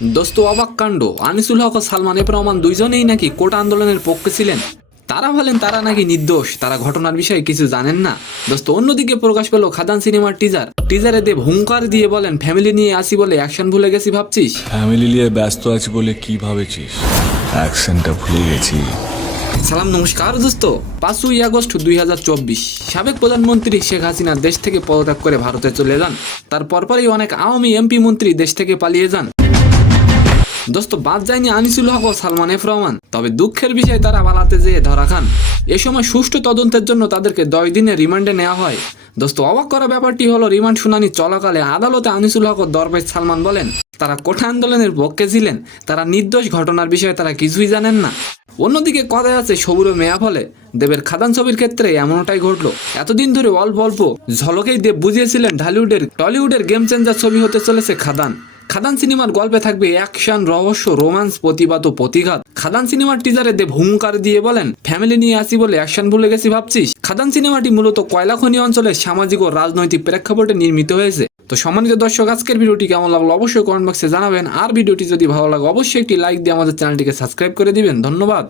দোস্ত অবাক কাণ্ড, আনিসুল হক ও সালমান এফ রহমান দুইজনেই নাকি কোটা আন্দোলনের পক্ষে ছিলেন। তারা বলেন তারা নাকি নির্দোষ, তারা ঘটনার বিষয়ে কিছু জানেন না। দোস্ত অন্যদিকে প্রকাশ পেল খাদান সিনেমার টিজারে দেব হুঙ্কার দিয়ে বলেন ফ্যামিলি নিয়ে আসি বলে অ্যাকশন ভুলে গেছি ভাবছিস। ফ্যামিলি নিয়ে ব্যস্ত আছি বলে কি ভাবেছিস? অ্যাকশনটা ভুলে গেছি। সালাম নমস্কার দোস্ত। 5ই আগস্ট 2024 সাবেক প্রধানমন্ত্রী শেখ হাসিনা দেশ থেকে পদত্যাগ করে ভারতে চলে যান। তার পরপরই অনেক আওয়ামী এমপি মন্ত্রী দেশ থেকে পালিয়ে যান। দোস্ত বাদ যায়নি আনিসুল হক ও সালমান এফ রহমান, তবে দুঃখের বিষয় তারা পালাতে যেয়ে ধরা খান। এ সময় সুষ্ঠু তদন্তের জন্য তাদেরকে 10 দিনের রিমান্ডে নেওয়া হয়। দোস্ত অবাক করা ব্যাপারটি হলো রিমান্ড শুনানি চলাকালে আদালতে আনিসুল হক ও দরবেশ সালমান বলেন তারা কোটা আন্দোলনের পক্ষে ছিলেন, তারা নির্দোষ, ঘটনার বিষয়ে তারা কিছুই জানেন না। অন্যদিকে কথায় আছে সবুরে মেয়া ফলে, দেবের খাদান ছবির ক্ষেত্রে এমনটাই ঘটলো। এতদিন ধরে অল্প অল্প ঝলকেই দেব বুঝিয়েছিলেন টলিউডের গেম চেঞ্জার ছবি হতে চলেছে খাদান। খাদান সিনেমার গল্পে থাকবে অ্যাকশন, রহস্য, রোমান্স, প্রতিবাদ ও প্রতিঘাত। খাদান সিনেমার টিজারে দেব হুঙ্কার দিয়ে বলেন ফ্যামিলি নিয়ে আসি বলে অ্যাকশন ভুলে গেছি ভাবছিস। খাদান সিনেমাটি মূলত কয়লা খনি অঞ্চলের সামাজিক ও রাজনৈতিক প্রেক্ষাপটে নির্মিত হয়েছে। তো সম্মানিত দর্শক, আজকের ভিডিওটি কেমন লাগলো অবশ্যই কমেন্ট বক্সে জানাবেন। আর ভিডিওটি যদি ভালো লাগে অবশ্যই একটি লাইক দিয়ে আমাদের চ্যানেলটিকে সাবস্ক্রাইব করে দিবেন। ধন্যবাদ।